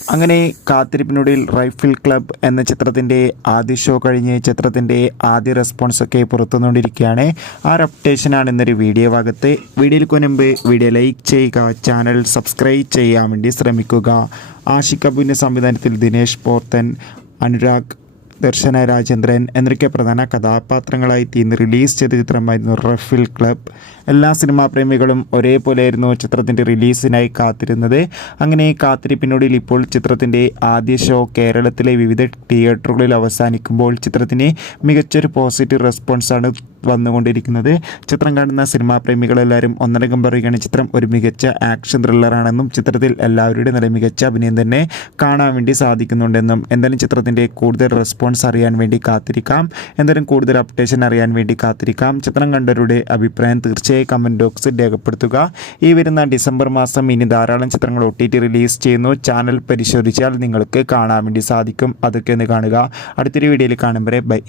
അങ്ങനെ കാത്തിരിപ്പിനൊടുവിൽ rifle club എന്ന ചിത്രത്തിൻ്റെ ആദ്യ ഷോ കഴിഞ്ഞ് ചിത്രത്തിൻ്റെ ആദ്യ റെസ്പോൺസൊക്കെ പുറത്തുനിന്നുകൊണ്ടിരിക്കുകയാണ്. ആ ഒരു അപ്ഡേഷനാണ് ഇന്നൊരു വീഡിയോ ഭാഗത്ത്. വീഡിയോയ്ക്ക് മുൻപ് വീഡിയോ ലൈക്ക് ചെയ്യുക, ചാനൽ സബ്സ്ക്രൈബ് ചെയ്യാൻ വേണ്ടി ശ്രമിക്കുക. ആഷിഖ് കപൂറിൻ്റെ സംവിധാനത്തിൽ ദിനേശ് പോത്തൻ, അനുരാഗ്, ദർശന രാജേന്ദ്രൻ എന്നൊക്കെ പ്രധാന കഥാപാത്രങ്ങളായി തീർന്ന് റിലീസ് ചെയ്ത ചിത്രമായിരുന്നു റൈഫിൾ ക്ലബ്. എല്ലാ സിനിമാ പ്രേമികളും ഒരേപോലെയായിരുന്നു ചിത്രത്തിൻ്റെ റിലീസിനായി കാത്തിരുന്നത്. അങ്ങനെ കാത്തിരിപ്പിനൊടുവിൽ ഇപ്പോൾ ചിത്രത്തിൻ്റെ ആദ്യ ഷോ കേരളത്തിലെ വിവിധ തിയേറ്ററുകളിൽ അവസാനിക്കുമ്പോൾ ചിത്രത്തിന് മികച്ചൊരു പോസിറ്റീവ് റെസ്പോൺസാണ് വന്നുകൊണ്ടിരിക്കുന്നത്. ചിത്രം കാണുന്ന സിനിമാ പ്രേമികളെല്ലാവരും ഒന്നടങ്കം പറയുകയാണ് ചിത്രം ഒരു മികച്ച ആക്ഷൻ ത്രില്ലറാണെന്നും ചിത്രത്തിൽ എല്ലാവരുടെയും നല്ല മികച്ച അഭിനയം തന്നെ കാണാൻ വേണ്ടി സാധിക്കുന്നുണ്ടെന്നും എന്തായാലും ചിത്രത്തിൻ്റെ കൂടുതൽ റെസ്പോൺസ് അറിയാൻ വേണ്ടി കാത്തിരിക്കാം. എന്തായാലും കൂടുതൽ അപ്ഡേഷൻ അറിയാൻ വേണ്ടി കാത്തിരിക്കാം. ചിത്രം കണ്ടവരുടെ അഭിപ്രായം തീർച്ചയായും കമൻറ്റ് ബോക്സിൽ രേഖപ്പെടുത്തുക. ഈ വരുന്ന ഡിസംബർ മാസം ഇനി ധാരാളം ചിത്രങ്ങൾ OTT റിലീസ് ചെയ്യുന്നു. ചാനൽ പരിശോധിച്ചാൽ നിങ്ങൾക്ക് കാണാൻ വേണ്ടി സാധിക്കും. അതൊക്കെ ഒന്ന് കാണുക. അടുത്തൊരു വീഡിയോയിൽ കാണും വരെ ബൈ.